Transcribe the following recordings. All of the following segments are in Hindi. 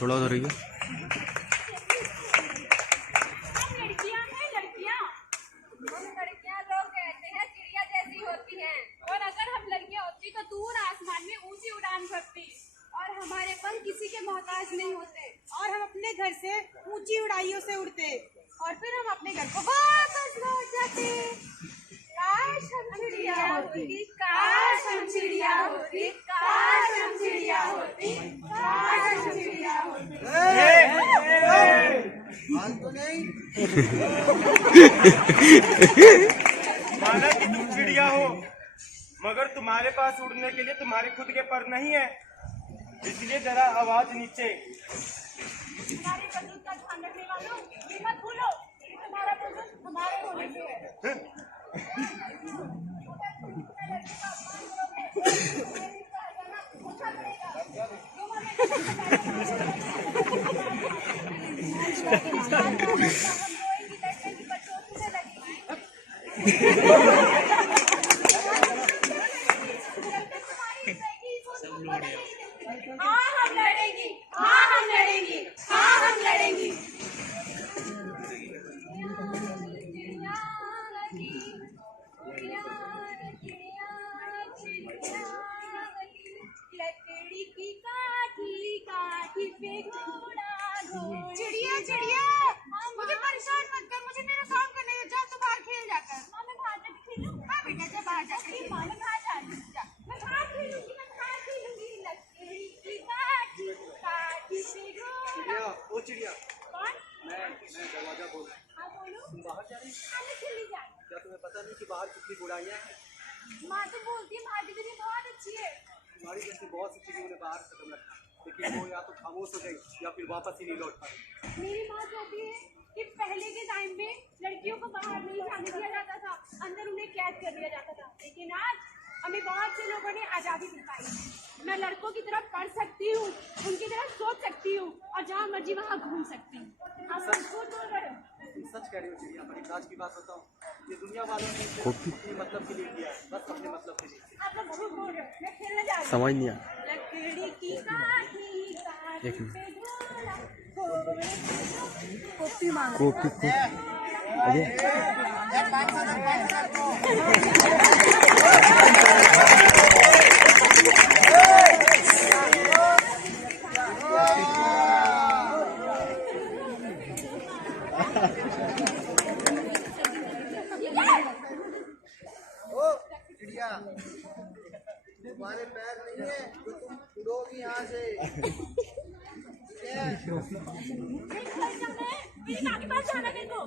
थोड़ा उधर रहिए। हम लड़कियां हैं लड़कियां। हम लड़कियां लोग कहते हैं चिड़िया जैसी होती हैं। और अगर हम लड़कियां होती तो दूर आसमान में ऊंची उड़ान भरती और हमारे पंख किसी के मोहताज नहीं होते और हम अपने घर से ऊंची उड़ाइयों से उड़ते और फिर हम अपने घर को वापस लौट जाते। काश हम चिड़िया होती, काश हम चिड़िया होती, काश हम चिड़िया होती, काश हम चिड़िया होती। हाल तो नहीं माना कि तुम चिड़िया हो, मगर तुम्हारे पास उड़ने के लिए तुम्हारे खुद के पर नहीं है, इसलिए जरा आवाज नीचे। तुम्हारी वजूद का ध्यान रखने वालों, ये मत भूलो कि तुम्हारा वजूद हमारे होने से है। हाँ हम लड़ेंगी, हाँ हम लड़ेंगी, हाँ हम लड़ेंगी। लकड़ी की काठी काठी पे घोड़ा घोड़ा। चिड़िया चिड़िया मुझे परेशान मत कर, मुझे मेरा काम करने दे। जा तू बाहर खेल जाकर। हाँ मैं बाहर जाके खेलूं। हाँ बेटा जा बाहर जाकर। माँ मैं बाहर जा रही हूँ। मैं बाहर खेलूंगी, मैं बाहर खेलूंगी। लकड़ी की काठी काठी पे घोड़ा। चिड़िया, ओ चिड़िया, कौन? मैं दरवाजा बोल रहा हूँ। हाँ बोलो। तुम बाहर जा रही? हाँ मैं खेली जाए। क्या तुम्हें पता नहीं कि बाहर कितनी बुराइयां हैं? माँ तो बोलती है बाहर की दुनिया बहुत अच्छी है। तुम्हारी जैसी बहुत सी चिड़ियों ने बाहर कदम रखा, लेकिन वो या तो खामोश हो गई या फिर वापस ही नहीं लौट पाई। मेरी माँ कहती है कि पहले के टाइम में लड़कियों को बाहर नहीं जाने दिया जाता था, अंदर उन्हें कैद कर दिया जाता था। लेकिन आज हमें बहुत से लोगों ने आज़ादी दिलवाई है। मैं लड़कों की तरफ पढ़ सकती हूँ, उनकी तरफ सोच सकती हूँ और जहाँ मर्जी वहाँ घूम सकती हूँ। आप झूठ बोल रहे हो। तुम सच कह रही हो चिड़िया, बड़ी लाज की बात बताऊँ, ये दुनिया वालों ने इसे अपने मतलब के लिए किया है, बस अपने मतलब के लिए। आप लोग झूठ बोल रहे हो। मैं खेलने जा रही हूँ। समझ नहीं आया। लकड़ी की काठी काठी एक मिनट। पे घोड़ा घोड़े कॉपी मांग कॉपी को अरे ओ चिड़िया, तुम्हारे पैर नहीं है तो तुम उड़ोगी यहाँ से। ठीक है? मेरी माँ के पास जाना मेरे को।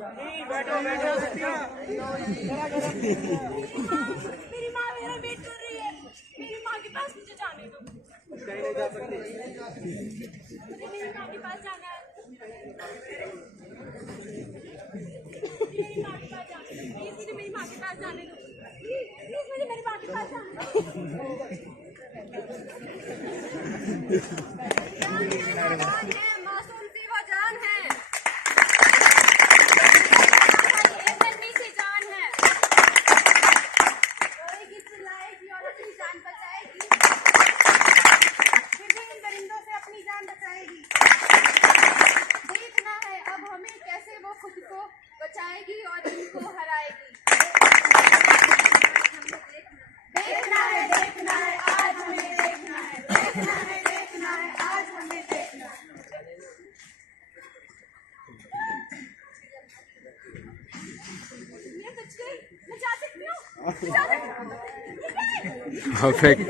बैठो बैठो चिड़िया। मेरी माँ मेरा वेट कर रही है। मेरी माँ के पास मुझे जाने दो। कहीं नहीं जा सकते। मुझे मेरी माँ के पास जाना है। मेरी माँ के पास जाना है। प्लीज मुझे मेरी माँ के पास जाने दो। प्लीज मुझे मेरी माँ के पास जाना है। मासूम सी वो जान है। एक नन्ही सी जान है। रोएगी चिल्लाएगी और अपनी जान बचाएगी। फिर भी इन परिंदों से अपनी जान बचाएगी। देखना है अब हमें कैसे वो खुद को बचाएगी और इनको हराएगी। देखना है आज हमें देखना है। देखना है आज हमें देखना है। मैं बच गई। मैं जा सकती हूँ। मैं जा सकती हूँ। परफेक्ट।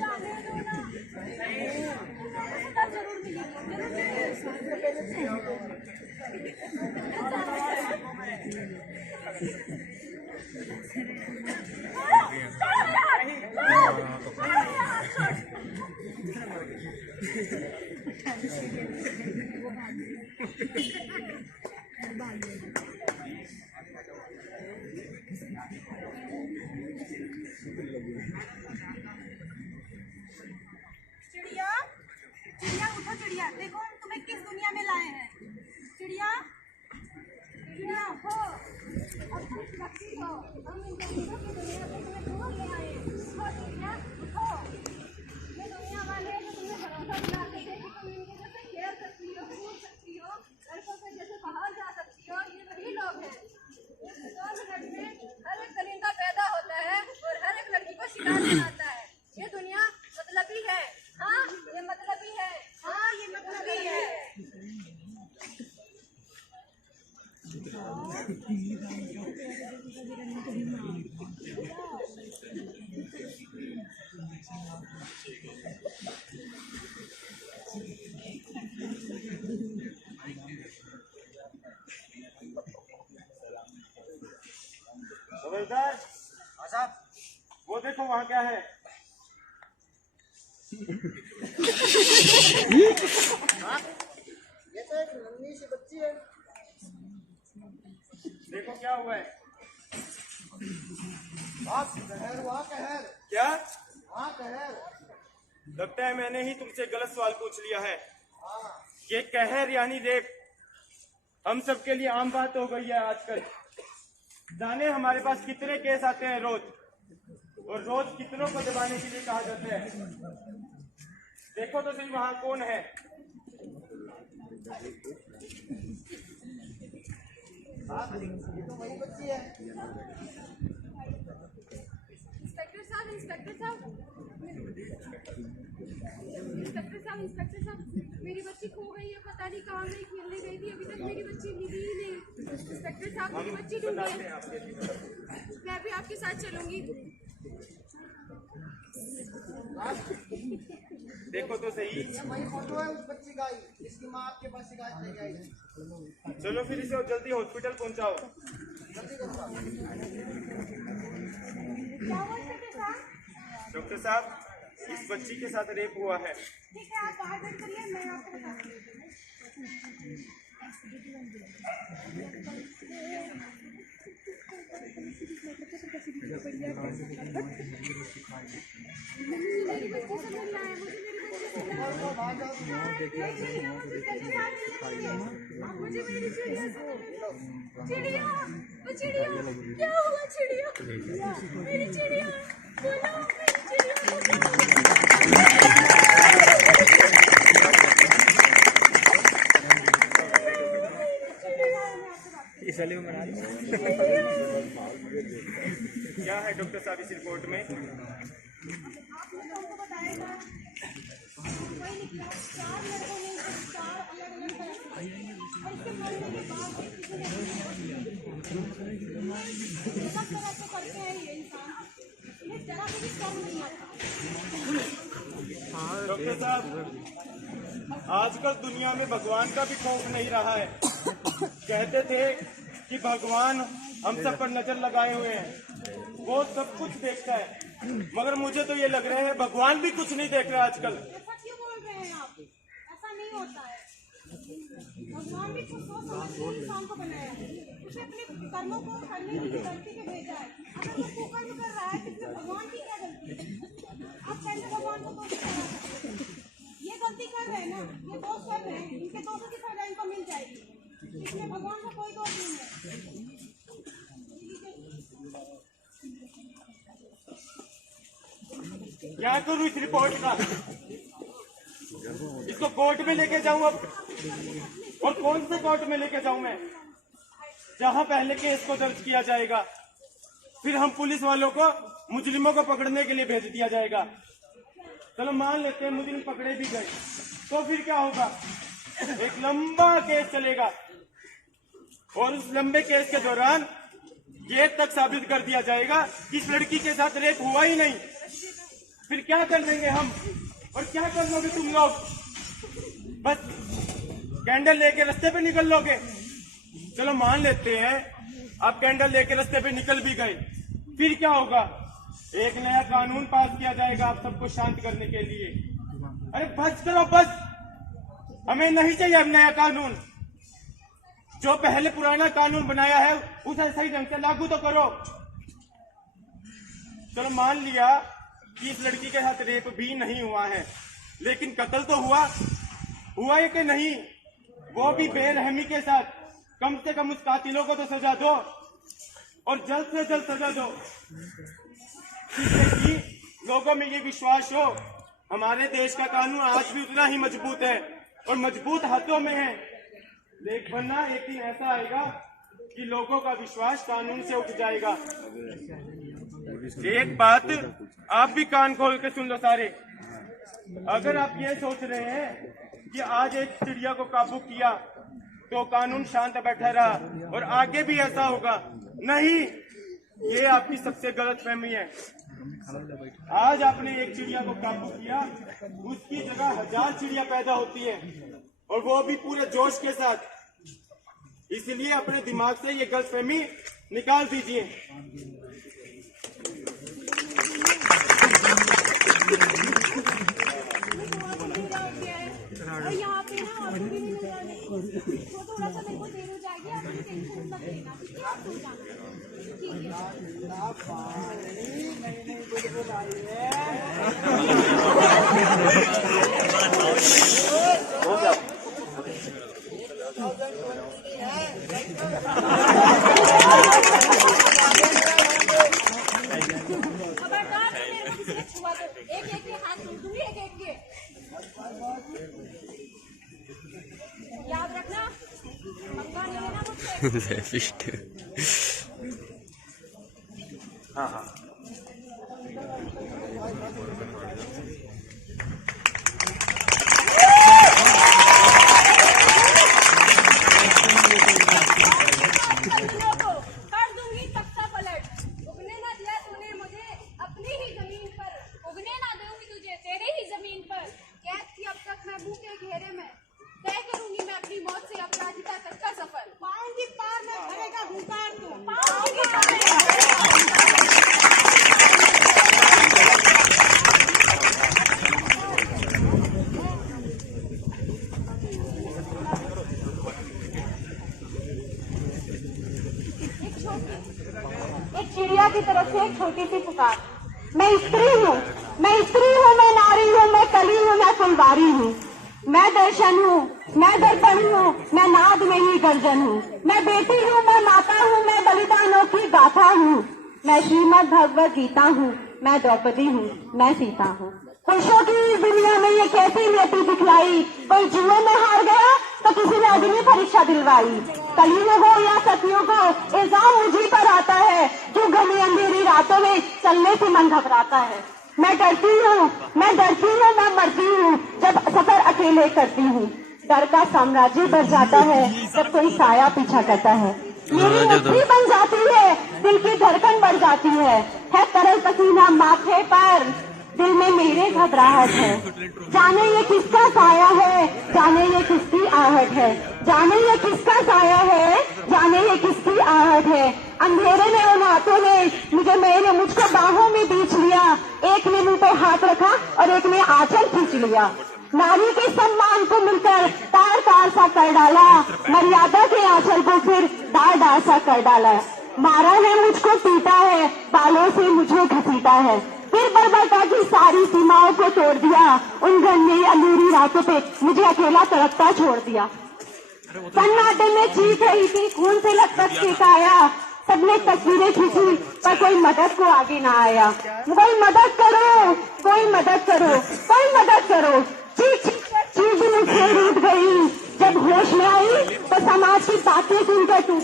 जाने दो ना। सजा जरूर मिलेगी। चिड़िया चिड़िया उठो चिड़िया, देखो हम तुम्हें किस दुनिया में लाए हैं। अब तुम शक्ति हो, हम इन गरीबों की दुनिया से तुम्हें दूर ले आए हैं। उठो दुनिया, उठो। ये दुनिया वाले जो तुम्हें भरोसा दिलाते थे कि तुम इनके जैसे खेल सकती हो, कूद सकती हो, लड़कों के जैसे बाहर जा सकती हो, ये वही लोग हैं। 2 मिनट में हर एक दरिंदा पैदा होता है और हर एक लड़की को शिकार बनाता है। ये दुनिया मतलबी है। हाँ, ये मतलबी है। हाँ, ये मतलबी है। खबरदार। साहब, वो देखो वहाँ क्या है। ये तो एक नन्ही सी बच्ची है। देखो क्या हुआ है। आप कहर, वहाँ कहर, क्या वहाँ कहर। लगता है मैंने ही तुमसे गलत सवाल पूछ लिया है। हाँ, ये कहर यानी रेप हम सबके लिए आम बात हो गई है आजकल। जाने हमारे पास कितने केस आते हैं रोज, और रोज कितनों को दबाने के लिए कहा जाता है। देखो तो सही वहाँ कौन है। ये तो वही बच्ची है। इंस्पेक्टर साहब, इंस्पेक्टर साहब, इंस्पेक्टर साहब, इंस्पेक्टर साहब, मेरी बच्ची खो गई है। पता नहीं कहाँ गई, खेलने गई थी। अभी तक मेरी बच्ची मिली ही नहीं। इंस्पेक्टर साहब, मेरी बच्ची ढूंढिए। मैं भी आपके साथ चलूंगी। देखो तो सही। ये वही फोटो है उस बच्ची का ही, इसकी माँ आपके पास शिकायत लेके आई है। चलो फिर इसे जल्दी हॉस्पिटल पहुंचाओ। जल्दी करो साहब। क्या हुआ इंस्पेक्टर साहब? डॉक्टर साहब, इस बच्ची के साथ रेप हुआ है। ठीक है, आप बाहर वेट करिए, मैं आपको बताती हूँ। मेरी बच्ची से मिलना है, मुझे मेरी बच्ची से मिलना है। आप मुझे मेरी चिड़िया से मिलिए। चिड़िया, वो चिड़िया, क्या हुआ चिड़िया? मेरी चिड़िया, बोलो मेरी चिड़िया को क्या क्या है डॉक्टर साहब इस रिपोर्ट में? आपको बताएगा। वही निकला, 4 लड़कों ने 4 अलग-अलग तरह से और इसके मरने के बाद भी किसी ने सब तरह से करते हैं ये इंसान। इन्हें जरा भी शर्म नहीं आता। डॉक्टर साहब, आजकल दुनिया में भगवान का भी खौफ नहीं रहा है। कहते थे कि भगवान हम सब पर नजर लगाए हुए हैं, वो सब कुछ देखता है, मगर मुझे तो ये लग रहा है भगवान भी कुछ नहीं देख रहा आजकल। ऐसा क्यों बोल रहे हैं आप? ऐसा नहीं होता है। भगवान भी कुछ सोच समझ के इंसान को बनाया है। उसे अपने कर्मों को करने की गलती पे भेजा है। अगर वो कुकर्म कर रहा है तो इसमें भगवान की क्या गलती है? आप कैसे भगवान को दोष लगा सकते हैं? ये गलती कर रहे हैं ना, ये दोष कर रहे हैं, इनके दोषों की सजा इनको मिल जाएगी। इसमें भगवान का कोई दोष नहीं है। क्या करूं इस रिपोर्ट का? इसको कोर्ट में लेके जाऊं अब? और कौन से कोर्ट में लेके जाऊं मैं? जहां पहले केस को दर्ज किया जाएगा, फिर हम पुलिस वालों को मुजरिमों को पकड़ने के लिए भेज दिया जाएगा। चलो मान लेते हैं मुजरिम पकड़े भी गए, तो फिर क्या होगा? एक लंबा केस चलेगा और उस लंबे केस के दौरान ये तक साबित कर दिया जाएगा कि इस लड़की के साथ रेप हुआ ही नहीं। फिर क्या कर लेंगे हम, और क्या कर लोगे तुम लोग? बस कैंडल लेके रास्ते पे निकल लोगे? चलो मान लेते हैं आप कैंडल लेके रास्ते पे निकल भी गए, फिर क्या होगा? एक नया कानून पास किया जाएगा आप सबको शांत करने के लिए। अरे बस करो बस, हमें नहीं चाहिए अब नया कानून। जो पहले पुराना कानून बनाया है उसे सही ढंग से लागू तो करो। चलो मान लिया कि इस लड़की के साथ रेप भी नहीं हुआ है, लेकिन कत्ल तो हुआ है कि नहीं? वो भी बेरहमी के साथ। कम से कम उस कातिलों को तो सजा दो। और जल्द से जल्द सजा दो, जिससे कि लोगों में ये विश्वास हो हमारे देश का कानून आज भी उतना ही मजबूत है और मजबूत हाथों में है। लेकिन वरना एक दिन ऐसा आएगा कि लोगों का विश्वास कानून से उठ जाएगा। एक बात आप भी कान खोल के सुन लो सारे, अगर आप ये सोच रहे हैं कि आज एक चिड़िया को काबू किया तो कानून शांत बैठा रहा और आगे भी ऐसा होगा, नहीं, ये आपकी सबसे गलत फहमी है। आज आपने एक चिड़िया को काबू किया, उसकी जगह 1000 चिड़िया पैदा होती है और वो भी पूरे जोश के साथ। इसलिए अपने दिमाग से ये गलतफहमी निकाल दीजिए। और यहाँ पे ना और भी नहीं नजर आने को, तो थोड़ा सा मेरे को देर हो जाएगी, आप मुझे टेंशन मत लेना, ठीक है? आप सो जाना, खबरदार मेरे को किसी ने छुआ तो एक के हाथ तोड़ दूंगी, एक के। याद रखना, पंगा नहीं लेना मुझसे। हाँ हाँ, कर दूंगी तख्ता पलट, उगने ना दिया तूने मुझे अपनी ही जमीन पर, उगने ना दूंगी तुझे तेरे ही जमीन पर। कैद थी अब तक मैं मुंह के घेरे में, तय करूंगी मैं अपनी मौत से अपराधिता तक का सफर। पाऊंगी पार में भरेगा हुंकार तू, पाऊंगी एक चिड़िया की तरफ से एक छोटी सी पुकार। मैं स्त्री हूँ, मैं स्त्री हूँ, मैं नारी हूँ, मैं कली हूँ, मैं फुलवारी हूँ, मैं दर्शन हूँ, मैं दर्पण हूँ, मैं नाद में ही गर्जन हूँ, मैं बेटी हूँ, मैं माता हूँ, मैं बलिदानों की गाथा हूँ, मैं श्रीमद् भगवत गीता हूँ, मैं द्रौपदी हूँ, मैं सीता हूँ। पुरुषों की इस दुनिया में ये कैसी नियति दिखलाई, कोई जुए में हार गया तो किसी ने अग्नि परीक्षा दिलवाई। कलियों हो या सतियों को इल्जाम मुझी पर आता है, जो घनी अंधेरी रातों में चलने से मन घबराता है। मैं डरती हूँ, मैं डरती हूँ, मैं मरती हूँ जब सफर अकेले करती हूँ। डर का साम्राज्य बढ़ जाता है जब कोई साया पीछा करता है। मेरी मुट्ठी बन जाती है, दिल की धड़कन बढ़ जाती है तरल पसीना माथे पर, दिल में मेरे घबराहट है। जाने ये किसका साया है, जाने ये किसकी आहट है, जाने ये किसका साया है, जाने ये किसकी आहट है। अंधेरे में उन हाथों ने मुझको बाहों में बींच लिया, एक ने मुंह पे हाथ रखा और एक ने आंचल खींच लिया। नारी के सम्मान को मिलकर तार तार सा कर डाला, मर्यादा के आंचल को फिर डार डार सा कर डाला। मारा है मुझको, पीटा है, बालों से मुझे घसीटा है, फिर बर्बरता की सारी सीमाओं को तोड़ दिया। उन घनी अंधेरी रातों पे मुझे अकेला तड़पता छोड़ दिया। सन्नाटे में चीख रही थी खून से लथपथ के काया, सबने तस्वीरें खींची पर कोई मदद को आगे ना आया। कोई मदद करो, कोई मदद करो, कोई मदद करो। चीख मुझसे रूठ गई, जब होश में आई तो समाज की बातें सुनकर टूट,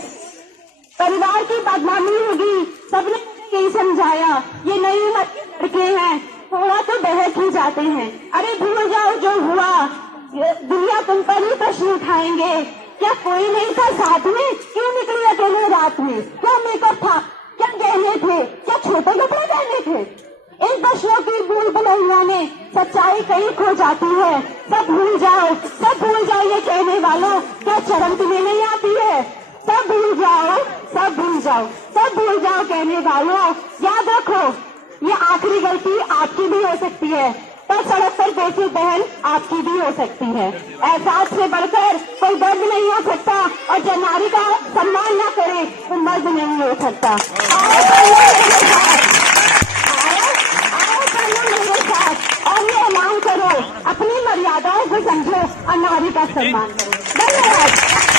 परिवार की बदनामी होगी, सबने यही समझाया ये नई उम्र के लड़के हैं, थोड़ा तो बहक ही जाते हैं। अरे भूल जाओ जो हुआ, दुनिया तुम पर ही प्रश्न उठाएंगे। क्या कोई नहीं था साथ में, क्यों निकली अकेले रात में, क्या मेकअप था, क्या गहने थे, क्या छोटे कपड़े पहने थे। इन प्रश्नों की भूल भुलैया में सच्चाई कहीं खो जाती है। सब भूल जाओ, सब भूल जाओ ये कहने वालों, क्या शर्म तुम्हें नहीं आती है। सब भूल जाओ, सब भूल जाओ, सब भूल जाओ कहने वालों, याद रखो ये आखिरी गलती आपकी भी हो सकती है, पर सड़क पर बैठी बहन आपकी भी हो सकती है। एहसास से बढ़कर कोई दर्द नहीं हो सकता, और जो नारी का सम्मान न करे वो मर्द नहीं हो सकता। आओ मेरे साथ और ये ऐलान करो, अपनी मर्यादाओं को समझो और नारी का सम्मान करो। धन्यवाद।